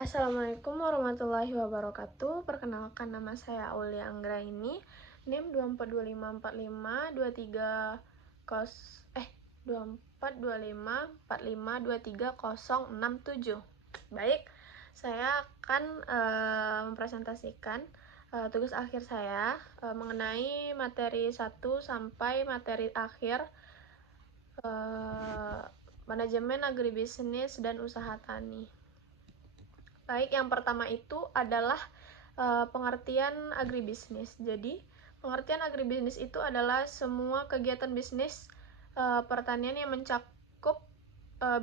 Assalamualaikum warahmatullahi wabarakatuh. Perkenalkan, nama saya Aulia Anggraini, NIM 2425452307. Baik, saya akan mempresentasikan tugas akhir saya mengenai materi 1 sampai materi akhir manajemen agribisnis dan usaha tani. Baik, yang pertama itu adalah pengertian agribisnis. Jadi, pengertian agribisnis itu adalah semua kegiatan bisnis pertanian yang mencakup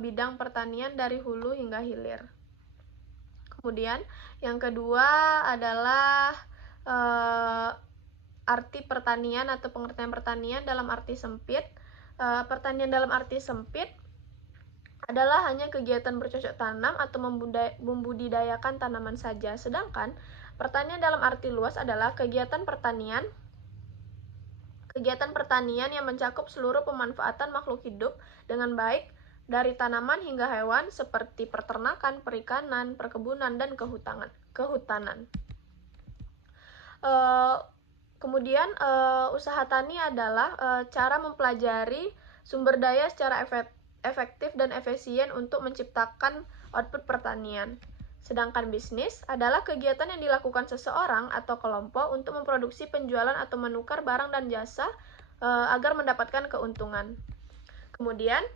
bidang pertanian dari hulu hingga hilir. Kemudian, yang kedua adalah arti pertanian atau pengertian pertanian dalam arti sempit. Pertanian dalam arti sempit adalah hanya kegiatan bercocok tanam atau membudidayakan tanaman saja. Sedangkan pertanian dalam arti luas adalah kegiatan pertanian yang mencakup seluruh pemanfaatan makhluk hidup dengan baik dari tanaman hingga hewan seperti peternakan, perikanan, perkebunan, dan kehutanan. Kemudian usaha tani adalah cara mempelajari sumber daya secara efektif dan efisien untuk menciptakan output pertanian. Sedangkan bisnis adalah kegiatan yang dilakukan seseorang atau kelompok untuk memproduksi, penjualan, atau menukar barang dan jasa agar mendapatkan keuntungan. Kemudian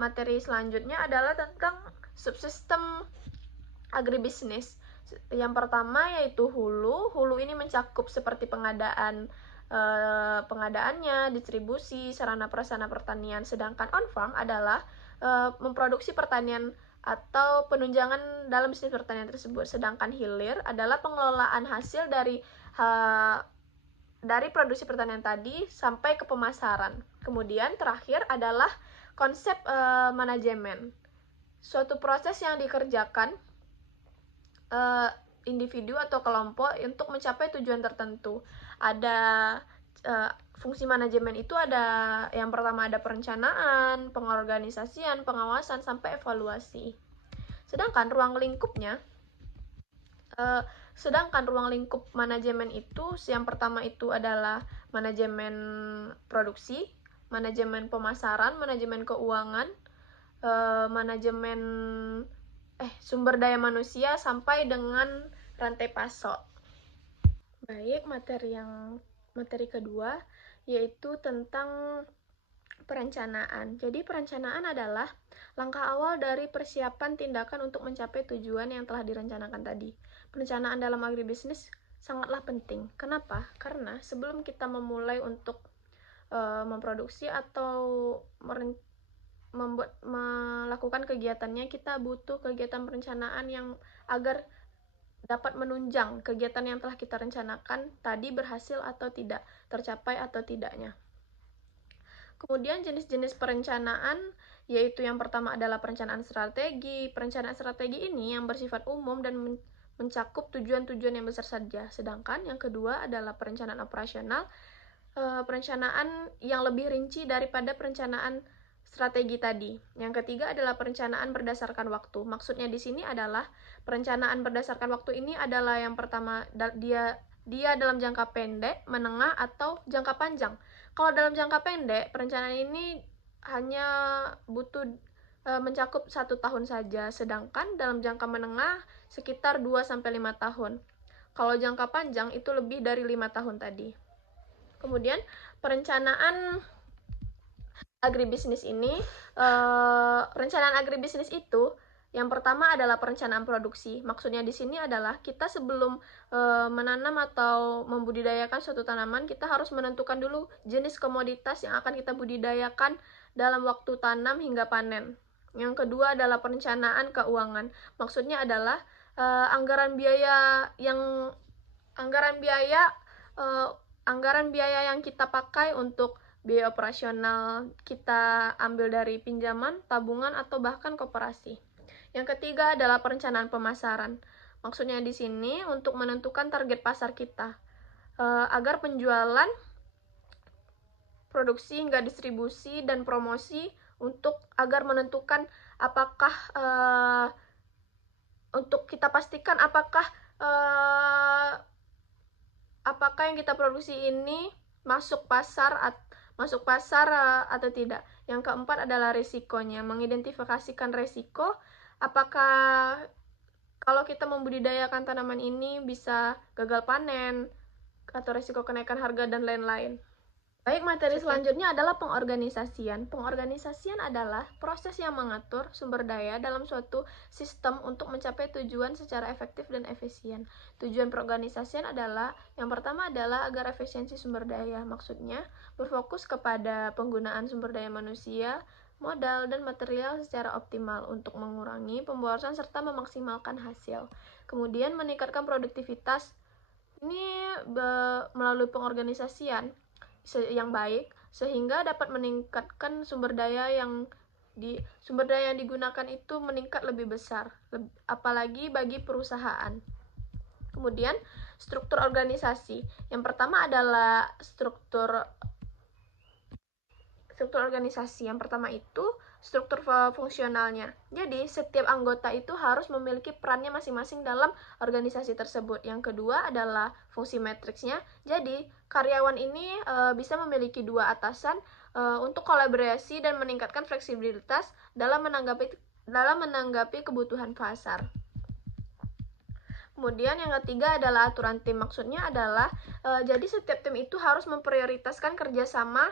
materi selanjutnya adalah tentang subsistem agribisnis. Yang pertama yaitu hulu. Hulu ini mencakup seperti pengadaannya, distribusi, sarana prasarana pertanian. Sedangkan on farm adalah memproduksi pertanian atau penunjangan dalam bisnis pertanian tersebut. Sedangkan hilir adalah pengelolaan hasil dari produksi pertanian tadi sampai ke pemasaran. Kemudian terakhir adalah konsep manajemen. Suatu proses yang dikerjakan individu atau kelompok untuk mencapai tujuan tertentu. Ada fungsi manajemen itu ada yang pertama ada perencanaan, pengorganisasian, pengawasan, sampai evaluasi. Sedangkan ruang lingkup manajemen itu yang pertama itu adalah manajemen produksi, manajemen pemasaran, manajemen keuangan, manajemen sumber daya manusia, sampai dengan rantai pasok. Baik, materi kedua yaitu tentang perencanaan. Jadi perencanaan adalah langkah awal dari persiapan tindakan untuk mencapai tujuan yang telah direncanakan tadi. Perencanaan dalam agribisnis sangatlah penting. Kenapa? Karena sebelum kita memulai untuk memproduksi atau melakukan kegiatannya, kita butuh kegiatan perencanaan yang agar dapat menunjang kegiatan yang telah kita rencanakan tadi berhasil atau tidak, tercapai atau tidaknya. Kemudian jenis-jenis perencanaan yaitu yang pertama adalah perencanaan strategi. Perencanaan strategi ini yang bersifat umum dan mencakup tujuan-tujuan yang besar saja. Sedangkan yang kedua adalah perencanaan operasional, perencanaan yang lebih rinci daripada perencanaan strategi tadi. Yang ketiga adalah perencanaan berdasarkan waktu. Maksudnya di sini adalah perencanaan berdasarkan waktu ini adalah yang pertama dia dalam jangka pendek, menengah, atau jangka panjang. Kalau dalam jangka pendek, perencanaan ini hanya butuh mencakup 1 tahun saja, sedangkan dalam jangka menengah sekitar 2-5 tahun. Kalau jangka panjang itu lebih dari 5 tahun tadi. Kemudian perencanaan agribisnis ini, perencanaan agribisnis itu yang pertama adalah perencanaan produksi. Maksudnya di sini adalah kita sebelum menanam atau membudidayakan suatu tanaman, kita harus menentukan dulu jenis komoditas yang akan kita budidayakan dalam waktu tanam hingga panen. Yang kedua adalah perencanaan keuangan. Maksudnya adalah anggaran biaya yang kita pakai untuk biaya operasional kita ambil dari pinjaman, tabungan, atau bahkan koperasi. Yang ketiga adalah perencanaan pemasaran. Maksudnya di sini untuk menentukan target pasar kita agar penjualan, produksi hingga distribusi dan promosi agar menentukan apakah untuk kita pastikan apakah yang kita produksi ini masuk pasar atau tidak. Yang keempat adalah risikonya, mengidentifikasikan risiko, apakah kalau kita membudidayakan tanaman ini bisa gagal panen atau risiko kenaikan harga dan lain-lain. Baik, materi selanjutnya adalah pengorganisasian. Pengorganisasian adalah proses yang mengatur sumber daya dalam suatu sistem untuk mencapai tujuan secara efektif dan efisien. Tujuan pengorganisasian adalah, yang pertama adalah agar efisiensi sumber daya. Maksudnya, berfokus kepada penggunaan sumber daya manusia, modal, dan material secara optimal untuk mengurangi pemborosan serta memaksimalkan hasil. Kemudian, meningkatkan produktivitas. Ini melalui pengorganisasian yang baik sehingga dapat meningkatkan sumber daya yang digunakan itu meningkat lebih besar, apalagi bagi perusahaan. Kemudian struktur organisasi. Yang pertama adalah struktur organisasi. Yang pertama itu struktur fungsionalnya. Jadi, setiap anggota itu harus memiliki perannya masing-masing dalam organisasi tersebut. Yang kedua adalah fungsi matriksnya. Jadi, karyawan ini bisa memiliki dua atasan untuk kolaborasi dan meningkatkan fleksibilitas dalam menanggapi kebutuhan pasar. Kemudian yang ketiga adalah aturan tim. Maksudnya adalah jadi setiap tim itu harus memprioritaskan kerjasama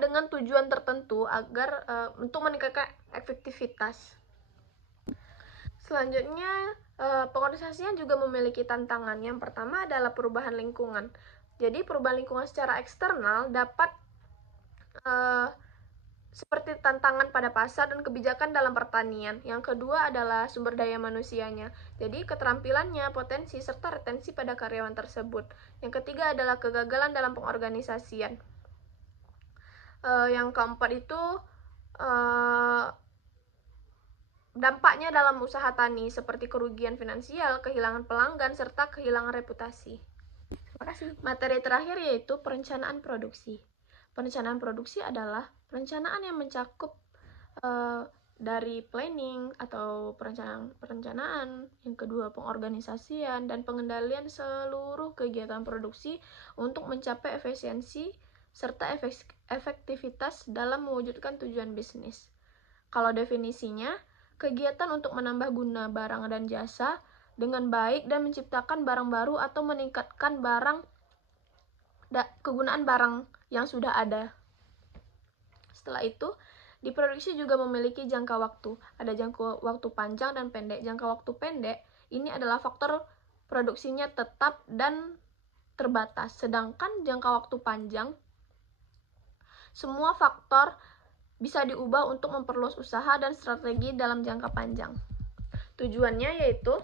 dengan tujuan tertentu agar untuk meningkatkan efektivitas. Selanjutnya, pengorganisasian juga memiliki tantangan. Yang pertama adalah perubahan lingkungan. Jadi perubahan lingkungan secara eksternal dapat seperti tantangan pada pasar dan kebijakan dalam pertanian. Yang kedua adalah sumber daya manusianya. Jadi keterampilannya, potensi, serta retensi pada karyawan tersebut. Yang ketiga adalah kegagalan dalam pengorganisasian. Yang keempat itu dampaknya dalam usaha tani seperti kerugian finansial, kehilangan pelanggan, serta kehilangan reputasi. Terima kasih. Materi terakhir yaitu perencanaan produksi. Perencanaan produksi adalah perencanaan yang mencakup dari planning atau perencanaan, yang kedua pengorganisasian dan pengendalian seluruh kegiatan produksi untuk mencapai efisiensi serta efektivitas dalam mewujudkan tujuan bisnis. Kalau definisinya, kegiatan untuk menambah guna barang dan jasa dengan baik dan menciptakan barang baru atau meningkatkan kegunaan barang yang sudah ada. Setelah itu, diproduksi juga memiliki jangka waktu. Ada jangka waktu panjang dan pendek. Jangka waktu pendek ini adalah faktor produksinya tetap dan terbatas. Sedangkan jangka waktu panjang, semua faktor bisa diubah untuk memperluas usaha dan strategi dalam jangka panjang. Tujuannya yaitu,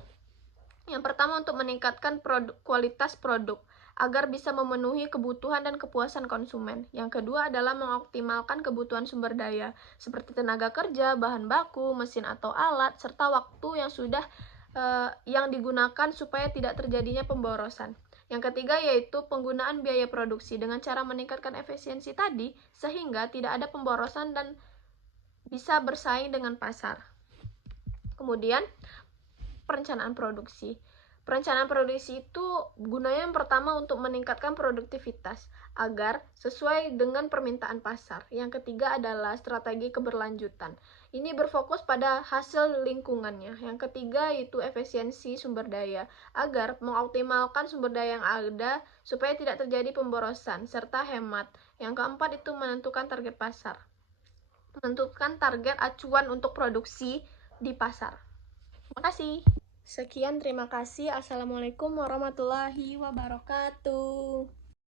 yang pertama untuk meningkatkan kualitas produk agar bisa memenuhi kebutuhan dan kepuasan konsumen. Yang kedua adalah mengoptimalkan kebutuhan sumber daya seperti tenaga kerja, bahan baku, mesin atau alat, serta waktu yang digunakan supaya tidak terjadinya pemborosan. Yang ketiga yaitu penggunaan biaya produksi dengan cara meningkatkan efisiensi tadi sehingga tidak ada pemborosan dan bisa bersaing dengan pasar. Kemudian perencanaan produksi. Perencanaan produksi itu gunanya yang pertama untuk meningkatkan produktivitas agar sesuai dengan permintaan pasar. Yang ketiga adalah strategi keberlanjutan. Ini berfokus pada hasil lingkungannya. Yang ketiga yaitu efisiensi sumber daya agar mengoptimalkan sumber daya yang ada supaya tidak terjadi pemborosan serta hemat. Yang keempat itu menentukan target pasar. Menentukan target acuan untuk produksi di pasar. Terima kasih. Sekian, terima kasih. Assalamualaikum warahmatullahi wabarakatuh.